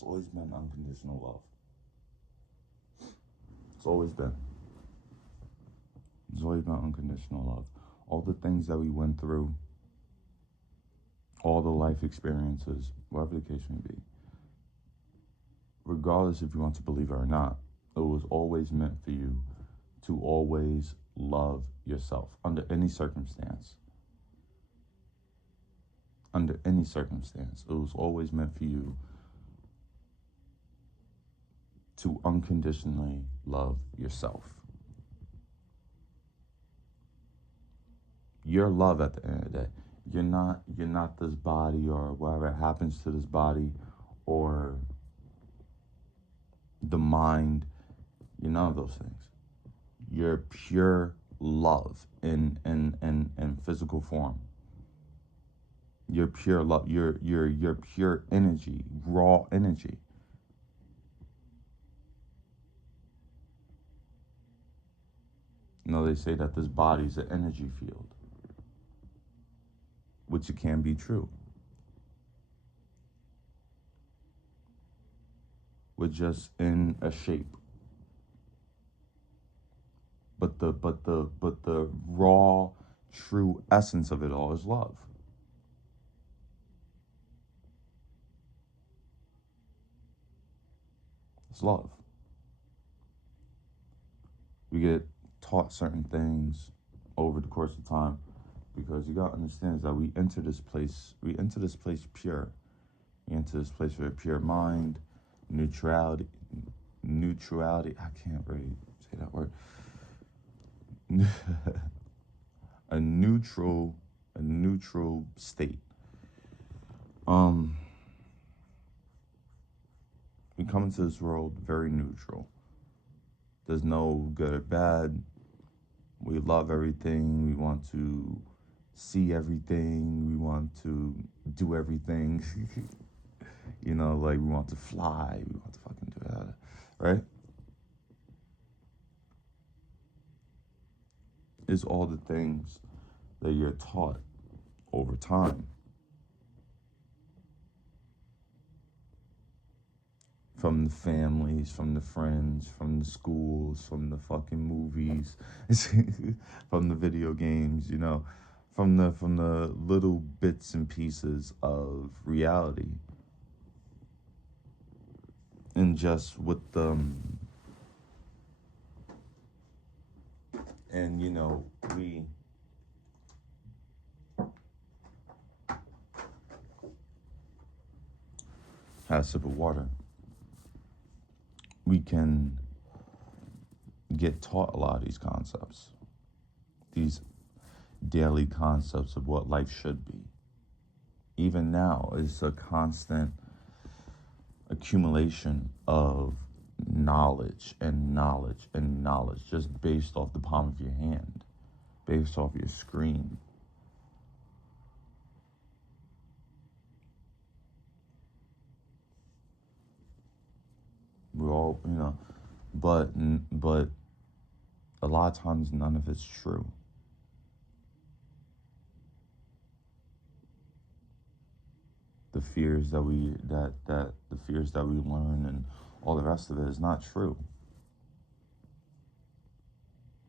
It's always been unconditional love. It's always been. It's always been unconditional love. All the things that we went through, all the life experiences, whatever the case may be, regardless if you want to believe it or not, it was always meant for you to always love yourself under any circumstance. Under any circumstance, it was always meant for you to unconditionally love yourself. Your love at the end of the day. You're not this body or whatever happens to this body or the mind. You're none of those things. You're pure love in physical form. You're pure love. You're pure energy, raw energy. You know, they say that this body is an energy field, which it can be true. We're just in a shape. But the raw, true essence of it all is love. It's love. We get taught certain things over the course of time because you gotta understand is that we enter this place pure. We enter this place with a pure mind, neutrality. I can't really say that word. a neutral state. We come into this world very neutral. There's no good or bad. We love everything. We want to see everything. We want to do everything. You know, like we want to fly. We want to fucking do that, right? It's all the things that you're taught over time. From the families, from the friends, from the schools, from the fucking movies, from the video games, you know, from the little bits and pieces of reality. And just with them, and you know, we have a sip of water. We can get taught a lot of these concepts, these daily concepts of what life should be. Even now, it's a constant accumulation of knowledge and knowledge and knowledge just based off the palm of your hand, based off your screen. We're all, you know, but a lot of times none of it's true. The fears that we the fears that we learn and all the rest of it is not true.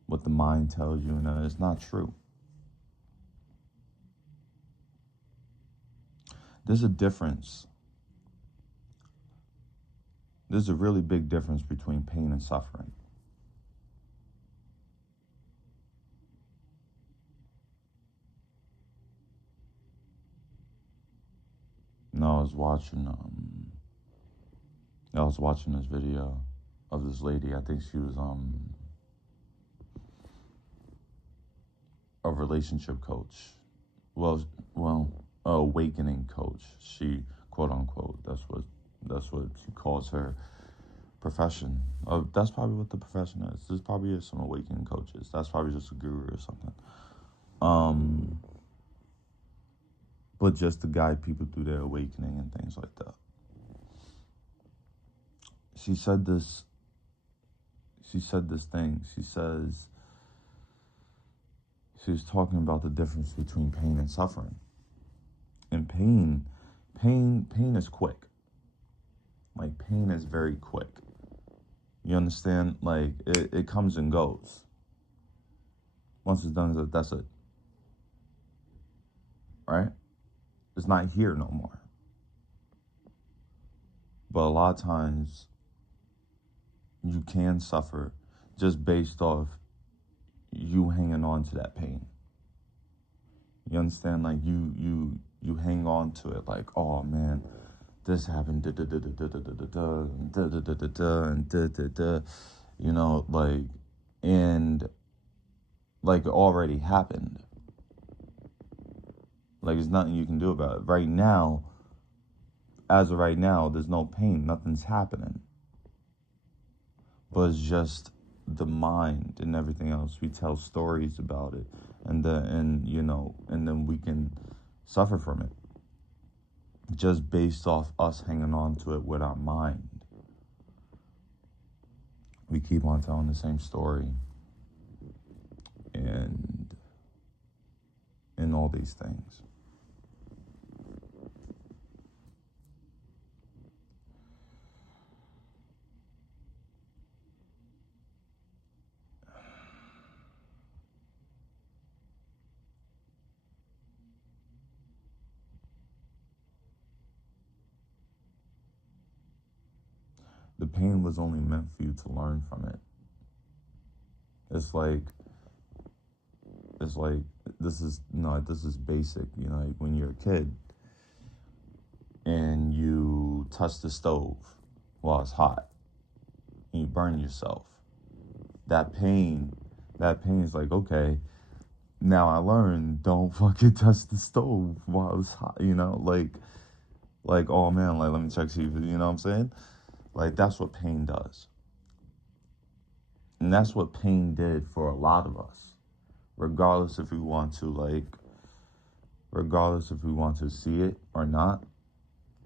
What the mind tells you and it's not true. There's a difference. There's a really big difference between pain and suffering. No, I was watching this video of this lady. I think she was a relationship coach. Well, a awakening coach. She quote unquote. That's what she calls her profession. That's probably what the profession is. There's probably some awakening coaches. That's probably just a guru or something. But just to guide people through their awakening and things like that. She said this thing. She says she was talking about the difference between pain and suffering. And pain is quick. Like pain is very quick. You understand? Like it comes and goes. Once it's done, that's it. Right? It's not here no more. But a lot of times you can suffer just based off you hanging on to that pain. You understand? Like you hang on to it like, oh man, this happened, da da da da da da da da da da da da and da da da, you know, like, and like it already happened. Like there's nothing you can do about it. Right now, as of right now, there's no pain, nothing's happening. But it's just the mind and everything else. We tell stories about it, and you know, and then we can suffer from it just based off us hanging on to it with our mind. We keep on telling the same story, and all these things. The pain was only meant for you to learn from it. It's like it's like this is no, this is basic. You know, like when you're a kid and you touch the stove while it's hot and you burn yourself. That pain, that pain is like, okay, now I learned don't fucking touch the stove while it's hot. You know, like oh man, like let me check see if you know what I'm saying. Like that's what pain does, and that's what pain did for a lot of us, regardless if we want to regardless if we want to see it or not,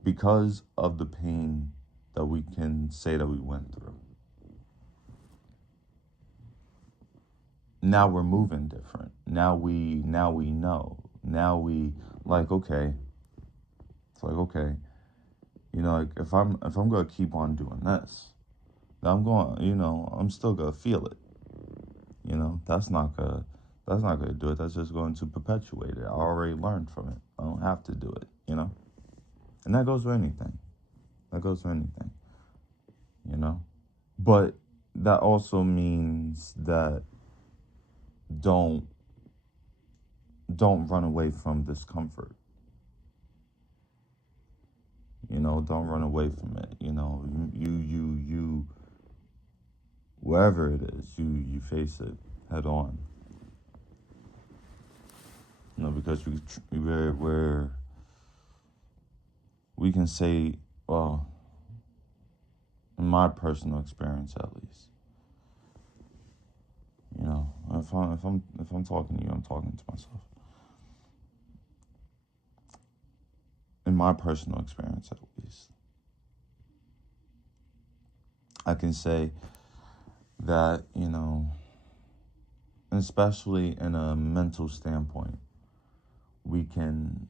because of the pain that we can say that we went through. Now we're moving different. Now we know. Now we like okay. It's like okay, you know, like if I'm gonna keep on doing this, then I'm going, you know, I'm still gonna feel it. You know, that's not gonna do it. That's just going to perpetuate it. I already learned from it. I don't have to do it. You know, and that goes for anything. That goes for anything. You know, but that also means that don't don't run away from discomfort. You know, don't run away from it. You know, you wherever it is, you face it head on. You know, because we can say, well, in my personal experience at least, you know, if I'm talking to you, I'm talking to myself. In my personal experience at least, I can say that, you know, especially in a mental standpoint, we can,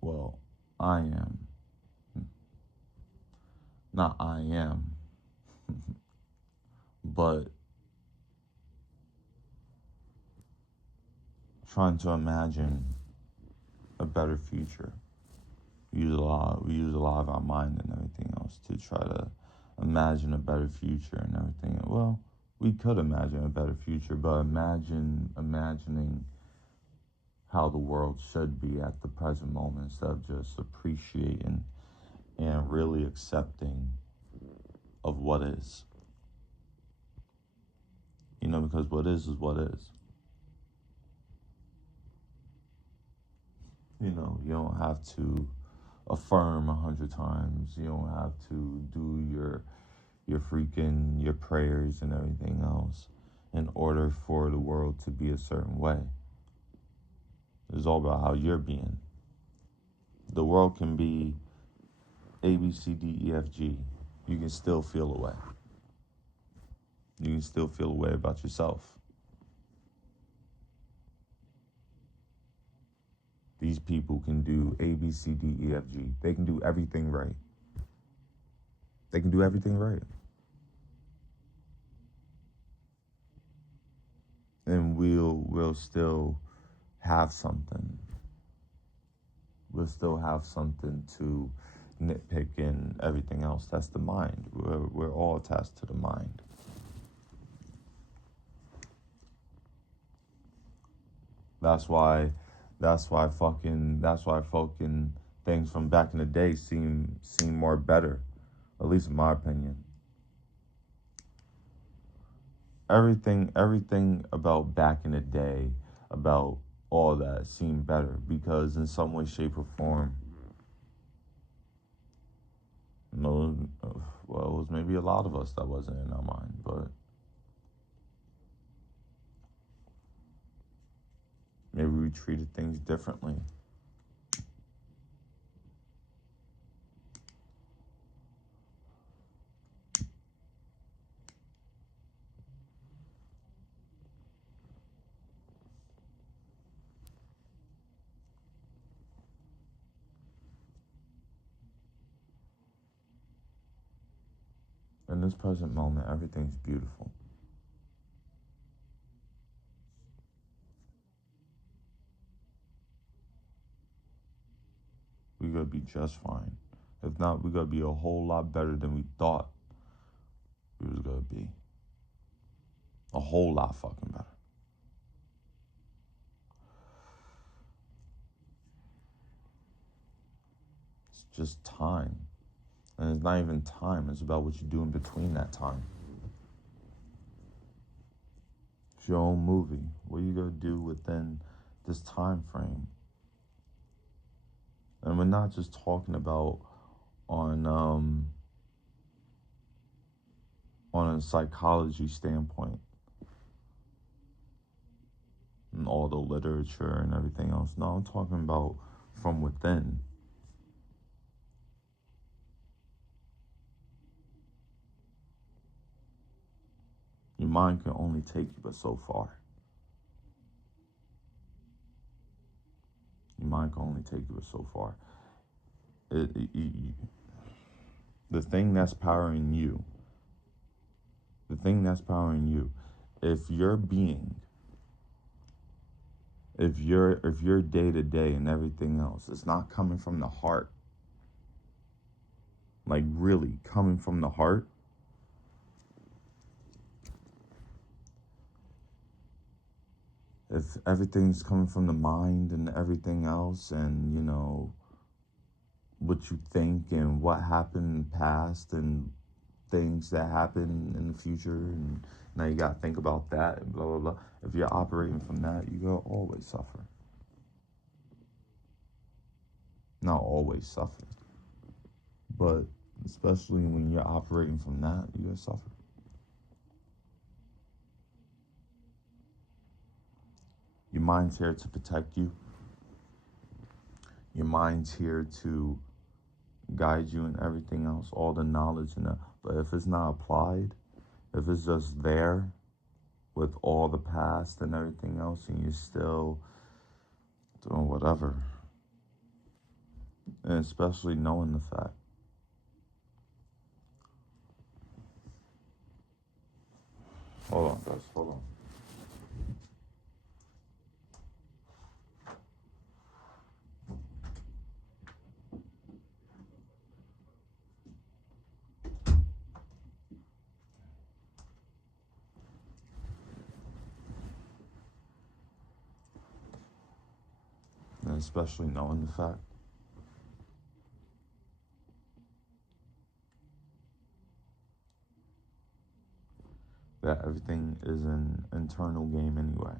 well, I am, not I am, but trying to imagine a better future. We use a lot of our mind and everything else to try to imagine a better future and everything. Well, we could imagine a better future, but imagining how the world should be at the present moment instead of just appreciating and really accepting of what is. You know, because what is what is. You know, you don't have to affirm 100 times. You don't have to do your prayers and everything else in order for the world to be a certain way. It's all about how you're being. The world can be A B C D E F G. You can still feel a way. You can still feel a way about yourself. These people can do A B C D E F G. They can do everything right. They can do everything right. And we'll still have something. We'll still have something to nitpick and everything else. That's the mind. We're all attached to the mind. That's why fucking things from back in the day seem more better. At least in my opinion. Everything about back in the day, about all that seemed better because in some way, shape, or form, no, well, it was maybe a lot of us that wasn't in our mind, but maybe we treated things differently. In this present moment, everything's beautiful. We're gonna be just fine. If not, we're gonna be a whole lot better than we thought we was gonna be. A whole lot fucking better. It's just time. And it's not even time, it's about what you do in between that time. It's your own movie. What are you gonna do within this time frame? And we're not just talking about on on a psychology standpoint and all the literature and everything else. No, I'm talking about from within. Your mind can only take you but so far. Your mind can only take you but so far. It, the thing that's powering you, the thing that's powering you, if your being, if your day to day and everything else is not coming from the heart, like really coming from the heart, if everything's coming from the mind and everything else, and you know what you think and what happened in the past and things that happen in the future, and now you gotta think about that and blah blah blah. If you're operating from that, you're gonna always suffer. Not always suffer, but especially when you're operating from that, you're gonna suffer. Your mind's here to protect you. Your mind's here to guide you and everything else, all the knowledge and that. But if it's not applied, if it's just there with all the past and everything else, and you're still doing whatever, and especially knowing the fact. Hold on, guys. Hold on. And especially knowing the fact that everything is an internal game anyway.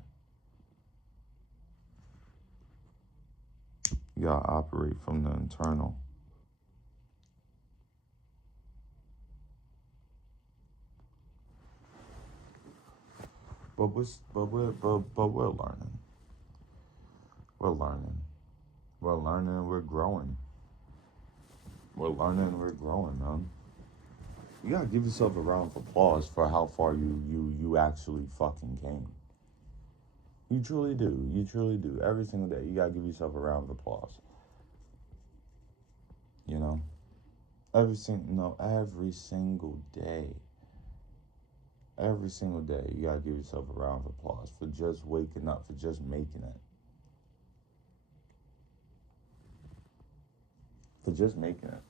You gotta operate from the internal. But we're learning. We're learning. We're learning and we're growing. We're learning and we're growing, man. You gotta give yourself a round of applause for how far you actually fucking came. You truly do. You truly do. Every single day, you gotta give yourself a round of applause. You know. Every single day. Every single day, you gotta give yourself a round of applause for just waking up, for just making it, for just making it.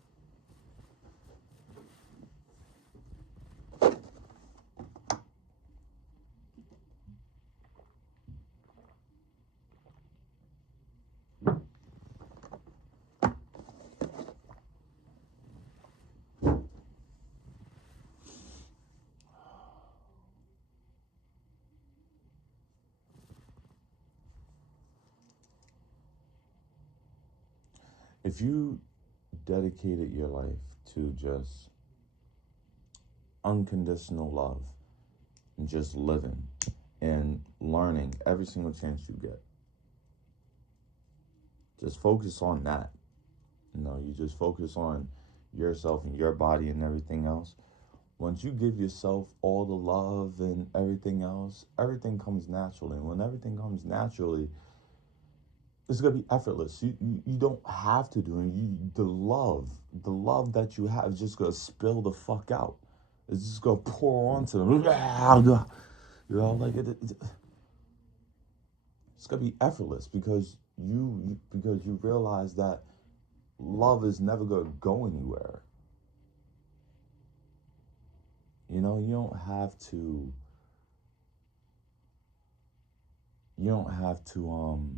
If you dedicated your life to just unconditional love and just living and learning every single chance you get, just focus on that. You just focus on yourself and your body and everything else. Once you give yourself all the love and everything else, everything comes naturally. And when everything comes naturally, it's gonna be effortless. You don't have to do it. The love that you have is just gonna spill the fuck out. It's just gonna pour onto them. It's gonna be effortless because you realize that love is never gonna go anywhere. You don't have to. You don't have to.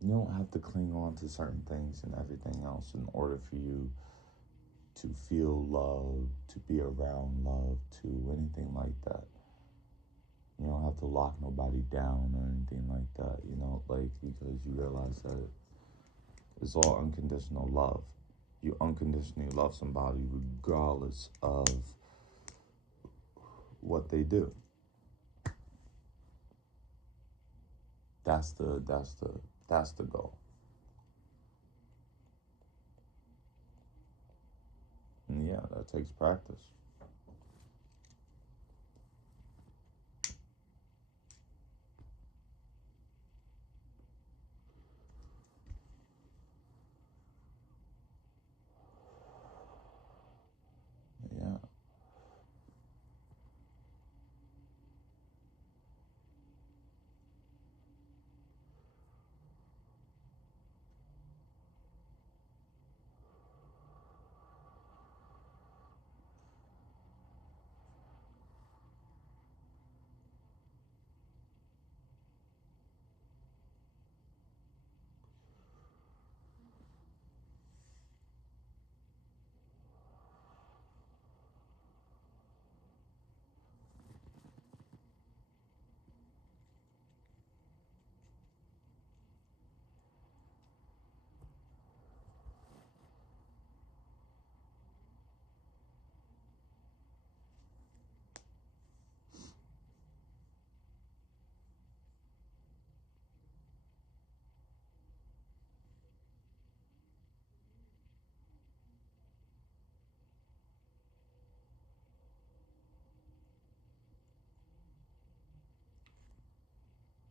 You don't have to cling on to certain things and everything else in order for you to feel love, to be around love, to anything like that. You don't have to lock nobody down or anything like that, because you realize that it's all unconditional love. You unconditionally love somebody regardless of what they do. That's the goal. And yeah, that takes practice. Yeah.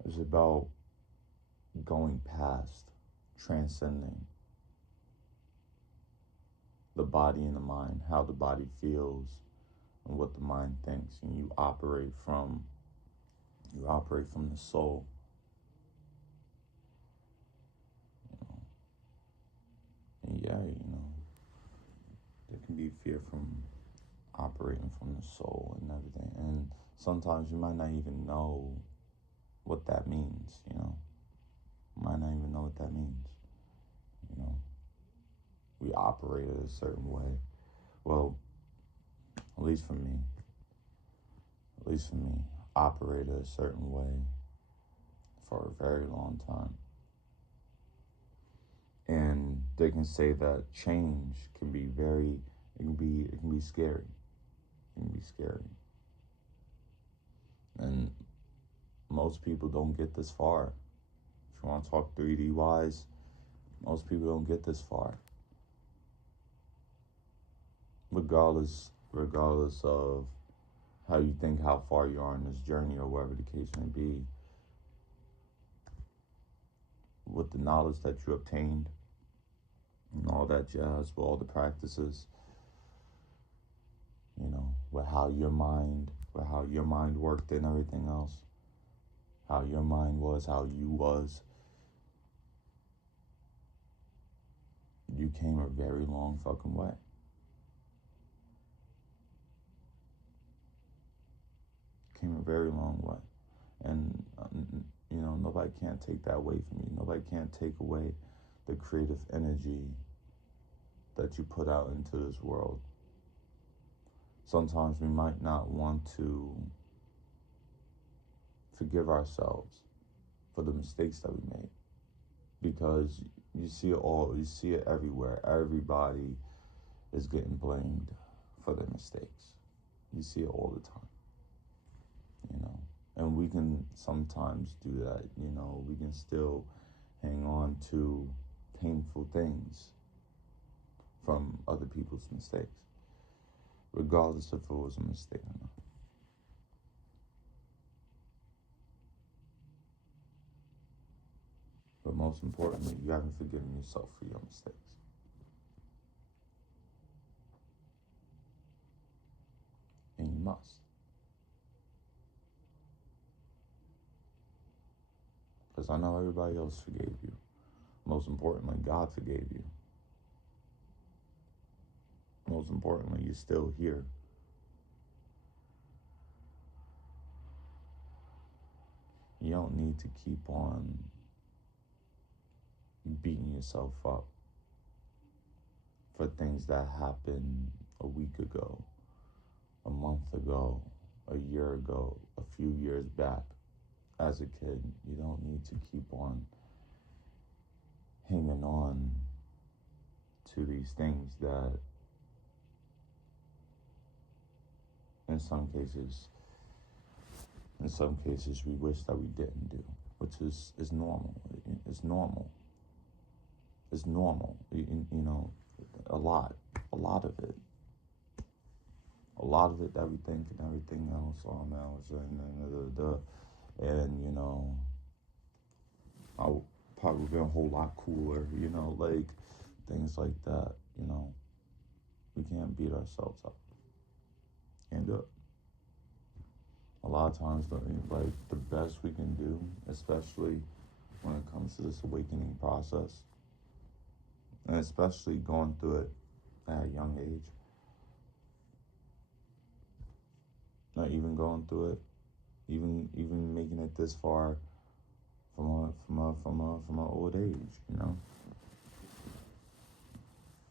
It's about going past, transcending the body and the mind, how the body feels and what the mind thinks, and you operate from the soul. And yeah, there can be fear from operating from the soul and everything. And sometimes you might not even know what that means, You might not even know what that means. You know. We operate a certain way. Well, at least for me, at least for me, operate a certain way for a very long time. And they can say that change can be it can be scary. It can be scary. And most people don't get this far. If you want to talk 3D wise, most people don't get this far. Regardless of how you think how far you are in this journey or whatever the case may be, with the knowledge that you obtained and all that jazz, with all the practices, with how your mind worked and everything else, how your mind was, how you was, you came a very long fucking way. Came a very long way. And, nobody can't take that away from you. Nobody can't take away the creative energy that you put out into this world. Sometimes we might not want to forgive ourselves for the mistakes that we made, because you see it everywhere. Everybody is getting blamed for their mistakes. You see it all the time, and we can sometimes do that. We can still hang on to painful things from other people's mistakes, regardless if it was a mistake or not. But most importantly, you haven't forgiven yourself for your mistakes. And you must. Because I know everybody else forgave you. Most importantly, God forgave you. Most importantly, you're still here. You don't need to keep on beating yourself up for things that happened a week ago, a month ago, a year ago, a few years back. As a kid, you don't need to keep on hanging on to these things that in some cases we wish that we didn't do, which is normal. It's normal. It's normal. A lot of it. A lot of it that we think and everything else. Oh man, I was saying and I would probably been a whole lot cooler. Like things like that. We can't beat ourselves up. Can't do it. A lot of times, like the best we can do, especially when it comes to this awakening process, and especially going through it at a young age, not even going through it, even making it this far from an old age.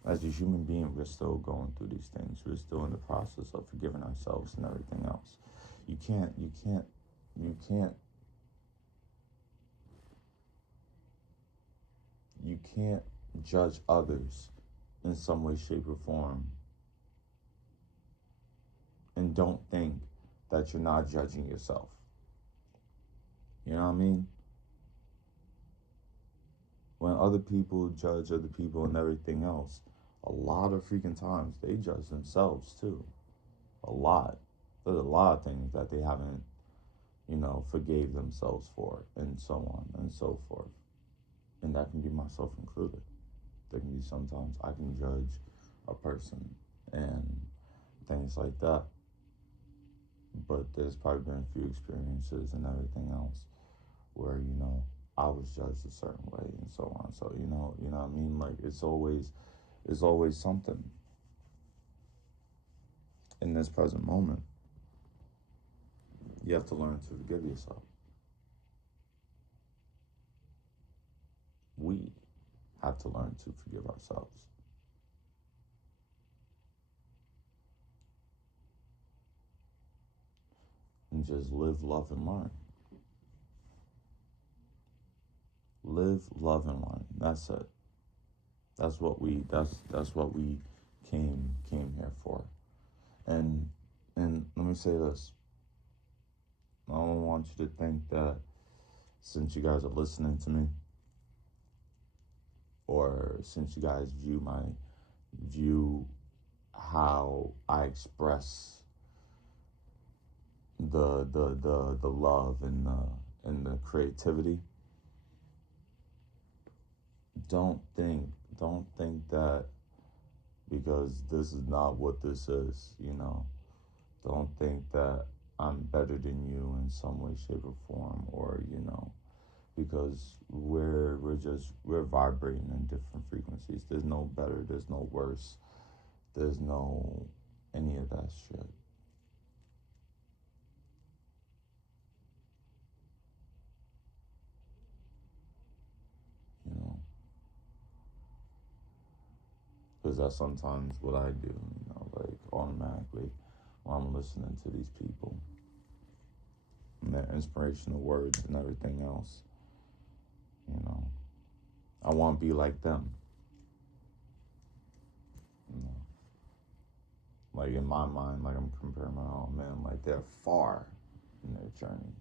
As a human being, we're still going through these things. We're still in the process of forgiving ourselves and everything else. You can't judge others in some way, shape, or form and don't think that you're not judging yourself. You know what I mean? When other people judge other people and everything else, a lot of freaking times they judge themselves too. A lot. There's a lot of things that they haven't, forgave themselves for, and so on and so forth. And that can be myself included. There can be sometimes I can judge a person and things like that. But there's probably been a few experiences and everything else where, I was judged a certain way and so on. So, you know what I mean? Like it's always something in this present moment. You have to learn to forgive yourself. We have to learn to forgive ourselves. And just live, love, and learn. Live, love, and learn. That's it. That's what we came here for. And let me say this. I don't want you to think that since you guys are listening to me, or since you guys view how I express the love and the creativity. Don't think don't think that because this is not what this is, you know. Don't think that I'm better than you in some way, shape, or form, or because we're vibrating in different frequencies. There's no better, there's no worse, there's no any of that shit, you know. Because that's sometimes what I do, like automatically when I'm listening to these people and their inspirational words and everything else, you know. I want to be like them, you know. Like in my mind, like I'm comparing my own man, like they're far in their journey.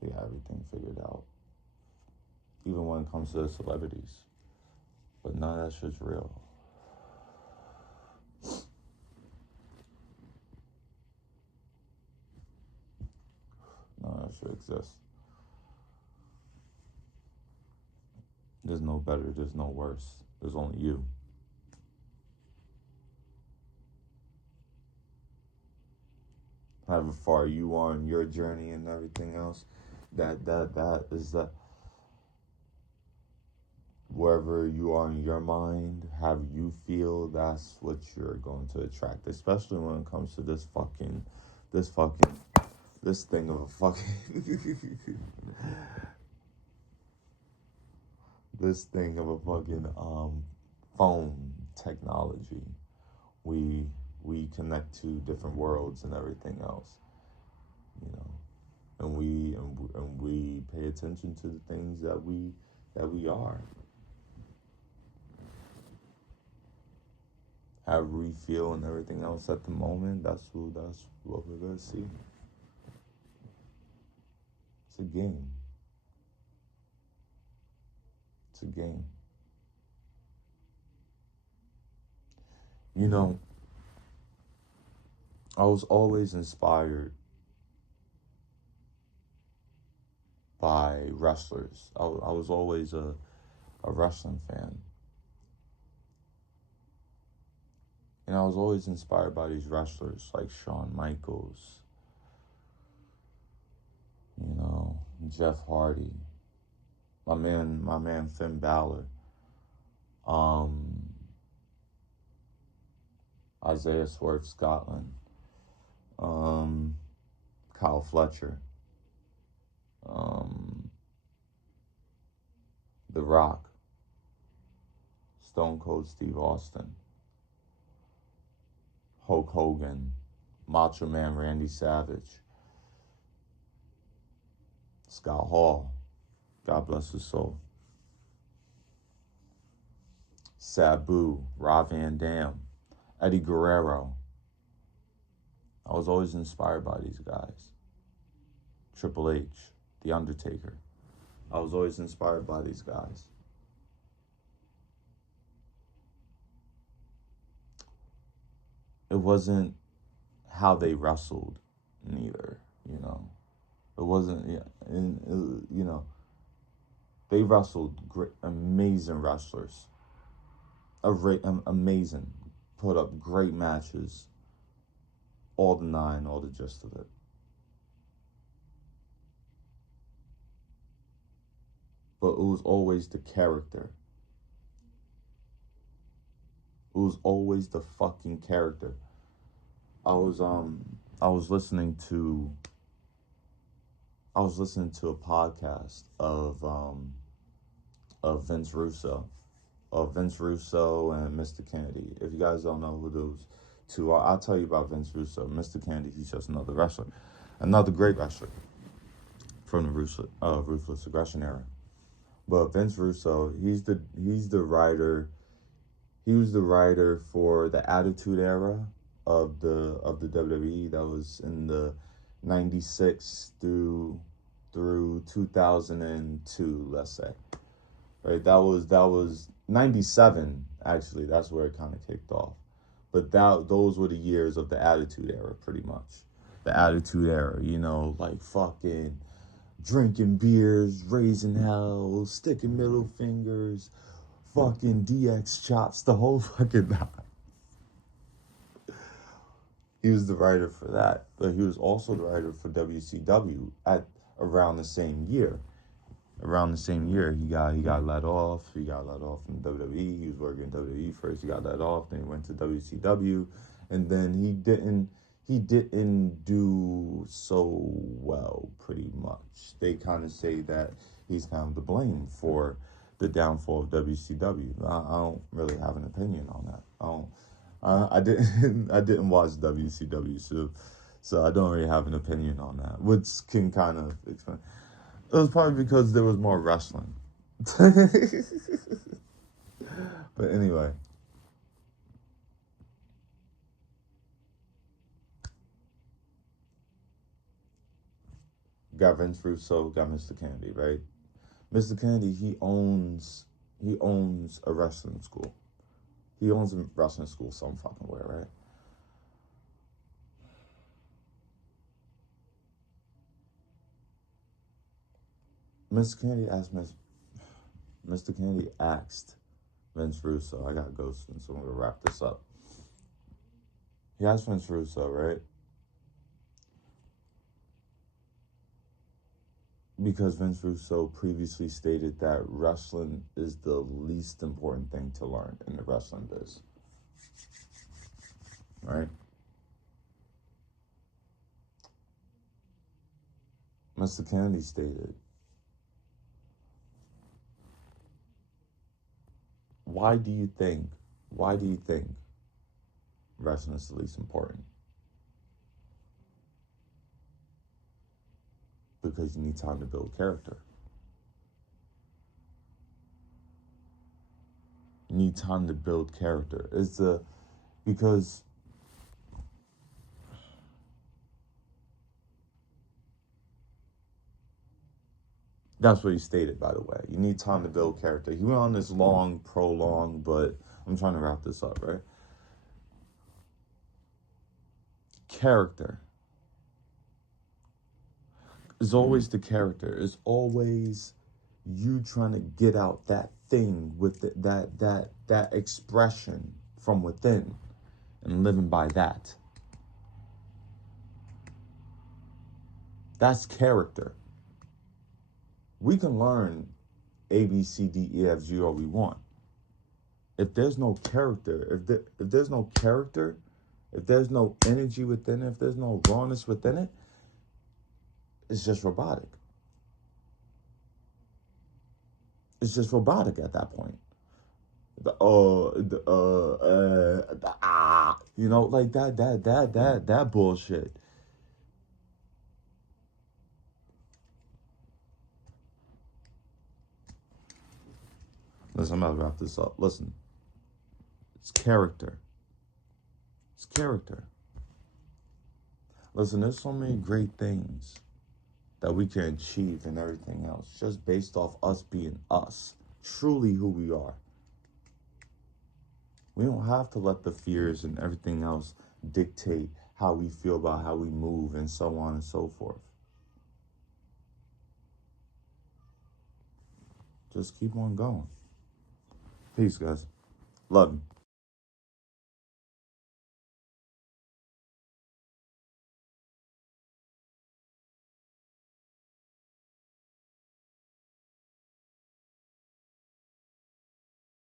They got everything figured out, even when it comes to the celebrities. But none of that shit's real. None of that shit exists. There's no better, there's no worse. There's only you. However far you are in your journey and everything else, that is that wherever you are in your mind, how you feel, that's what you're going to attract. Especially when it comes to this fucking, this thing of a fucking, this thing of a fucking phone technology. We we connect to different worlds and everything else, you know, and we pay attention to the things that we are. However we feel and everything else at the moment, that's what we're gonna see. It's a game. It's a game. You know, I was always inspired by wrestlers. I was always a wrestling fan. And I was always inspired by these wrestlers like Shawn Michaels, Jeff Hardy, my man Finn Balor, um, Isaiah Swerve Scotland, um, Kyle Fletcher, um, The Rock, Stone Cold Steve Austin, Hulk Hogan, Macho Man Randy Savage, Scott Hall, God bless his soul, Sabu, Rob Van Dam, Eddie Guerrero. I was always inspired by these guys. Triple H, The Undertaker. I was always inspired by these guys. It wasn't how they wrestled, neither, you know. It wasn't, yeah, and, they wrestled great, amazing wrestlers. Amazing. Put up great matches, all the nine, all the gist of it. But it was always the character. It was always the fucking character. I was I was listening to I was listening to a podcast of Vince Russo, and Mr. Kennedy. If you guys don't know who those two are, I'll tell you about Vince Russo. Mr. Kennedy, he's just another wrestler, another great wrestler from the Ruthless Aggression era. But Vince Russo, he's the writer. He was the writer for the Attitude Era of the WWE. That was in the '96 through 2002, let's say. Right, that was '97 actually. That's where it kind of kicked off. But those were the years of the Attitude Era, pretty much. The Attitude Era, like fucking drinking beers, raising hell, sticking middle fingers, fucking DX chops, the whole fucking. He was the writer for that, but he was also the writer for WCW at around the same year. Around the same year, he got let off. He got let off from WWE. He was working in WWE first. He got let off. Then he went to WCW, and then he didn't do so well. Pretty much, they kind of say that he's kind of to blame for the downfall of WCW. I don't really have an opinion on that. I don't. I didn't I didn't watch WCW, so I don't really have an opinion on that, which can kind of explain. It was probably because there was more wrestling. But anyway, got Vince Russo, got Mr. Kennedy, right? Mr. Kennedy, he owns a wrestling school. He owns a wrestling school some fucking way, right? Mr. Kennedy asked Mr. Kennedy asked Vince Russo. I got ghosted, so I'm gonna wrap this up. He asked Vince Russo, right? Because Vince Russo previously stated that wrestling is the least important thing to learn in the wrestling biz, right? Mr. Kennedy stated, "Why do you think? Why do you think wrestling is the least important? Because you need time to build character. You need time to build character. It's the because that's what he stated, by the way. You need time to build character. He went on this long prolong, but I'm trying to wrap this up, right? Character is always the character. It's always you trying to get out that thing with that expression from within and living by that. That's character. We can learn A, B, C, D, E, F, G all we want. If there's no character, if there's no character, if there's no energy within it, if there's no rawness within it, it's just robotic. It's just robotic at that point. Like that bullshit. Listen, I'm about to wrap this up. Listen, it's character. It's character. Listen, there's so many great things that we can achieve and everything else just based off us being us, truly who we are. We don't have to let the fears and everything else dictate how we feel about how we move and so on and so forth. Just keep on going. Peace, guys. Love you.